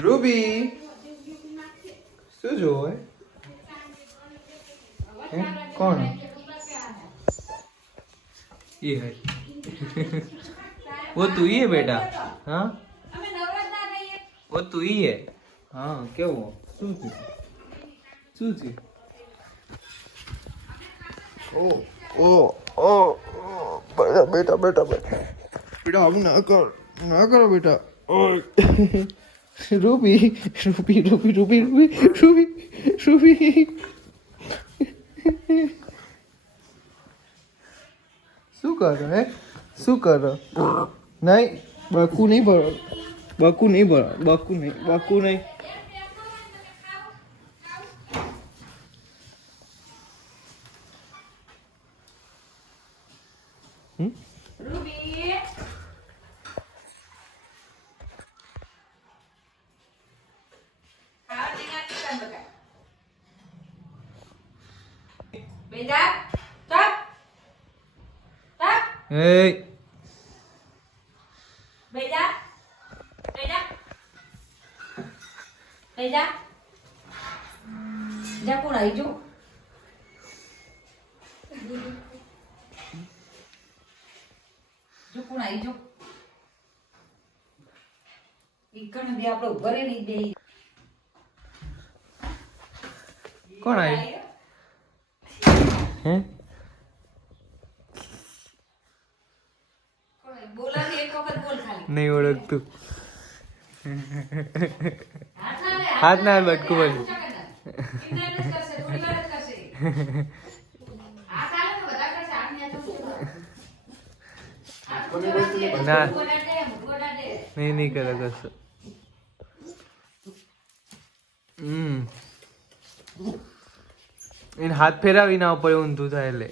Ruby શું જોવે કોણ ये है वो तू ही है बेटा हाँ वो तू ही है हाँ क्या हुआ શું થયું ઓ ઓ ઓ બેટા બેટા બેટા બેટા આવું ના કરો બેટા Ruby Ruby Ruby Ruby Ruby Ruby શું કરો હે શું કરો નહીં બકુ નહીં ભરો બકુ નહીં ભરો બકુ નહીં રૂબી ખાવા દેના કિચન બકા બેજા સ્ટોપ એ બેજા બેજા બેજા જા કોણ આવી જો જો કોણ આવી જો ઈકણ દે આપણો ઘરે નહીં દે કોણ આવી હે બોલાવી એક વખત બોલ ખાલી નહીં ઓળખતું હાથ હાથ ના બટકું બોલ ઇન્ટરનેટ કરશે થોડી વાર જ કરશે આ કાલે તો બધા કરશે આની આ તો ના ગોડા દે નહીં કરે કશું એને હાથ ફેરાવી ના ઉપર ઊંધું થાય એટલે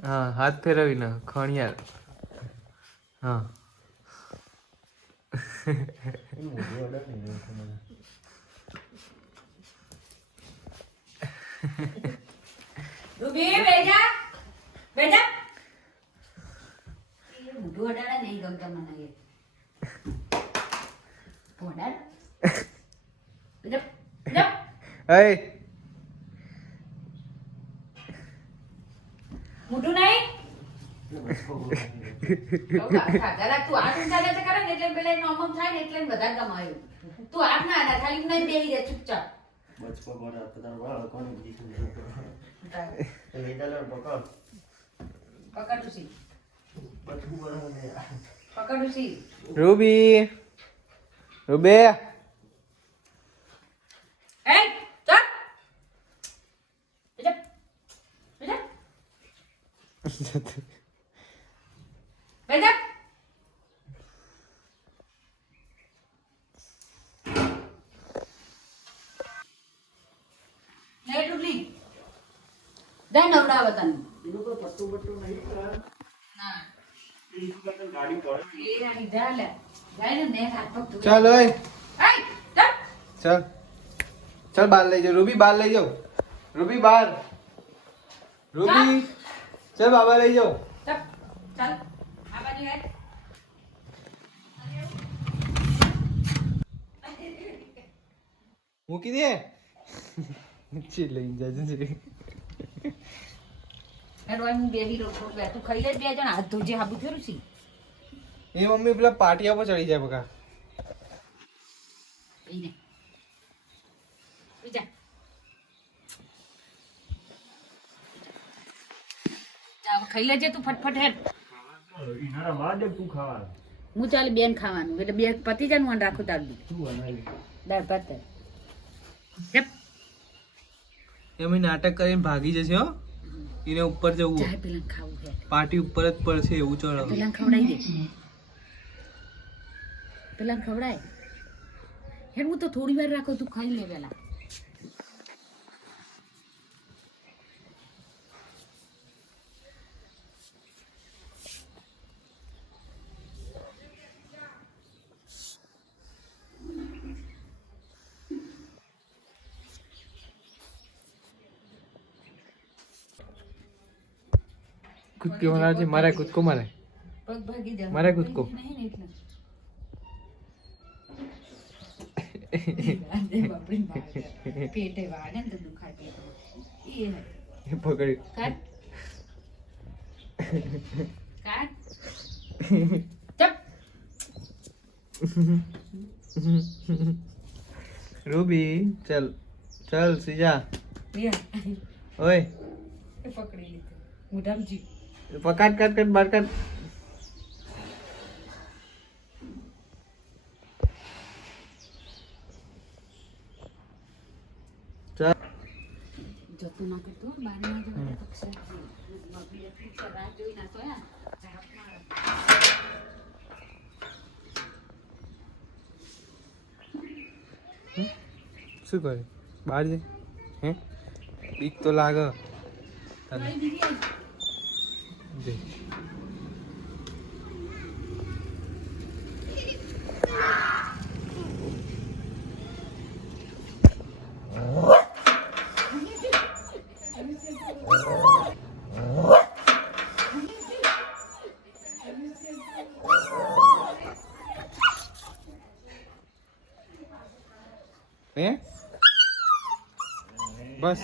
હા હાથ ફેરવી ના ખણિયાર હા રૂબી બેજા બેજા એ મોઢું અડાડા નહીં ગમતા મને એ પોડા બેજા બેજા એ મોઢું નહીં જરા તું હાથ ઊંચા કરે ને એટલે પેલા નોમમ થાય ને એટલે બધા ગમાયું તું હાથ ના આડા ખાલી નહીં બેહી રે ચૂપચાપ બચકો બડા પતાર વાળા કોણ દીધું લેદાલો પકડ પકડું સી બચકો બડા ને પકડું સી રૂબી રૂબે એ ચલ બેજા બેજા બેજા નહીં ડુબલી જાય નવડાવ તને એનું કોઈ પટ્ટું બટ્ટું નહીં કરા ના એનું કરતા ગાડી પડે એ રાની જા લે જાય ને હાથ પગ ધોઈ ચાલ ઓય એ ચલ ચાલ ચાલ બહાર લઈ જાઓ રૂબી બહાર લઈ જાઓ રૂબી બહાર રૂબી ચાલ બાબા લઈ જાઓ ચલ ચલ આ બાજુ હેડ મૂકી દે ચી લઈને જાજે હેડ હું બેહી રહું લે તું ખાઈ લે બે જણ હાથ ધોજે હાબુ ફેરું છી એ મમ્મી પેલા પાટિયા પર ચડી જાય બકા એને બીજા જા ખાઈ લેજે તું ફટફટ હેડ ઈનારા માં દે તું ખાવા હું ચાલે બેન ખાવાનું એટલે બે પતિ જાનું આન રાખું તારું તું બનાવી દાળ ભાત હેપ એમ નાટક કરીને ભાગી જશે હો એને ઉપર જવું ચાય પેલા ખાવું હે પાટી ઉપર જ પડશે એવું ચડાવ પેલા ખવડાવી દે પેલા ખવડાય હેડ હું તો થોડી વાર રાખો તું ખાઈ લે પેલા કૂદકે મારે મારે કૂદકો મારે પગ ભાગી જાય મારે કૂદકો નહીં ને એટલે આજે બાપડી વાગે. પેટે વાગે ને તો દુખાય પેટમાં. એ પકડી કાટ કાટ ચપ રૂબી ચલ ચલ સીજા ઓય પકડી લીધું મોઢામજી. પકાટ કાટ કાટ બાર કાટ ચલ જતું ના કરતું હો, બહાર ના જવું પક્ષી બાપડી પક્ષી રાહ જોઈ ના સોયા ઝાપમાં. શું કરે બહાર જઈ હે બીક તો લાગે મારી દીદી આવી. જઈ હે બસ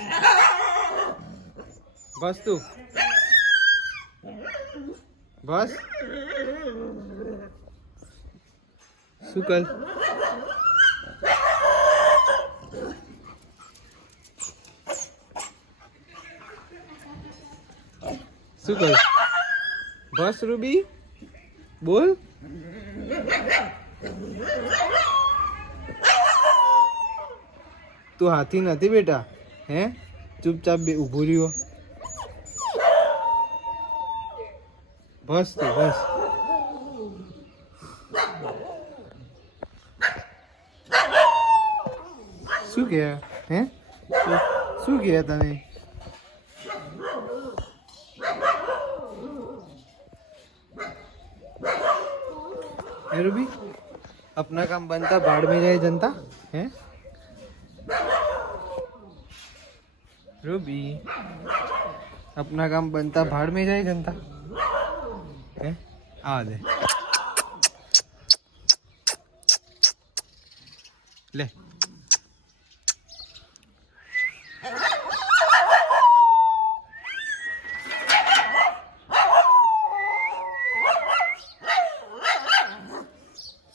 બસ તું બસ શું કર શું કર બસ રૂબી બોલ તું હાથી નથી બેટા હે ચૂપચાપ બે ઊભું રહ્યો બસ તું બસ શું કહે હે શું કહે તને है रूबी अपना काम बनता भाड़ में जाए जनता है रूबी अपना काम बनता भाड़ में जाए जनता है आ दे ले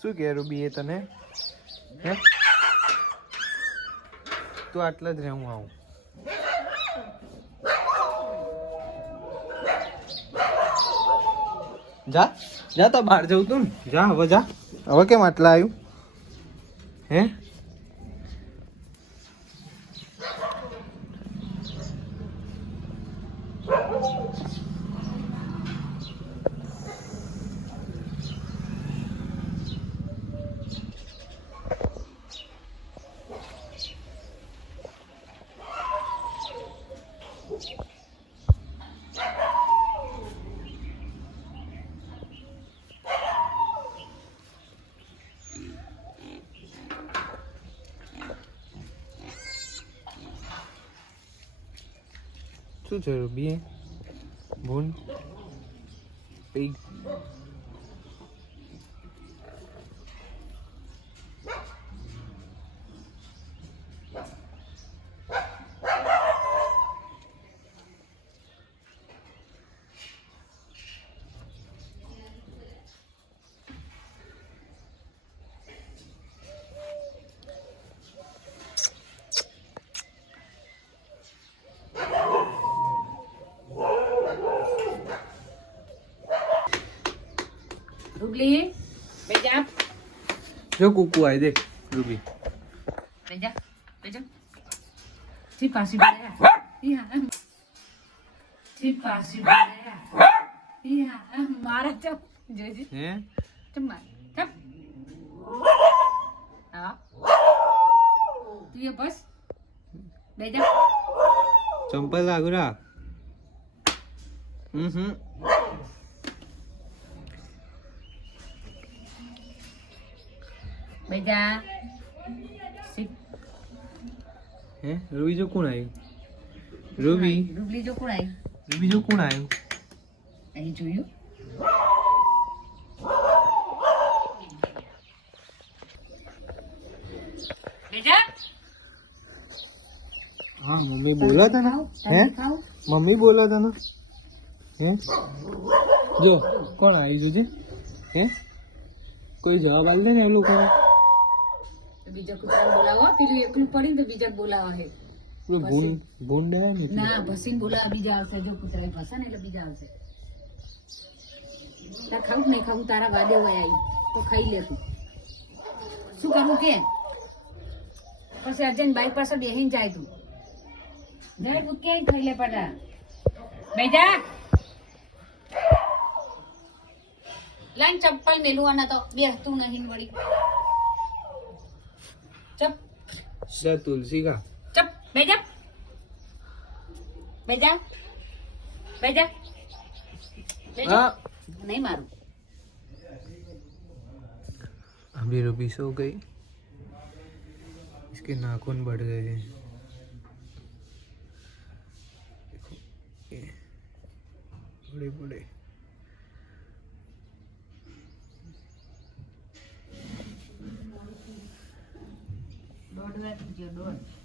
શું કે રૂબી એ તને હે તું આટલા જ રહે હું આવું જા જા તો બહાર જવું તું ને જા હવે કેમ આટલા આવ્યું હે શું છે રૂબી ભૂન પી રૂબલી બેજા જો કુકુ આય દેખ રૂબી બેજા બેજા ઠીક પાસી બેજા યા ઠીક પાસી બેજા યા મારા ચપ જોજી હે ચમ્મા ચપ હા તું ये बस બેજા ચંપલ લાગુ રાખ બેજા સીટ હે રૂબી જો કોણ આવ્યું રૂબી રૂબલી જો કોણ આવી રૂબી જો કોણ આવ્યું અહીં જોયું હા મમ્મી બોલા તને હે ખાવ મમ્મી બોલા તને હે જો કોણ આવી જોજે હે કોઈ જવાબ આલ દે ને એ લોકોને તો બીજા કૂતરાને બોલાવો પેલું એકલું પડી ને તો બીજા બોલાવા હે ભૂંડ હે ને ના ભસીને બોલાવા બીજા આવશે જો કૂતરા ફસે ને એટલે બીજા આવશે તાર ખાવું કે નહીં ખાવું તારા વાદે હોય આવી તો ખાઈ લે તું શું કરવું કે પછી અર્જન બાઈક પાસે બેહીને જાય તું જાય તું ક્યાંય ખાઈ લે પડા બેજા લાઈન ચપ્પલ મેલુવાના તો બેસતું નહીં વળી ચપ તુલસી કા ચપ બેજા બેજા બેજા બેજા हाँ नहीं मारू अभी रूबी सो गई इसके नाखून बढ़ गए हैं देखो ये बड़े बड़े દોઢ વાગે જો દોઢ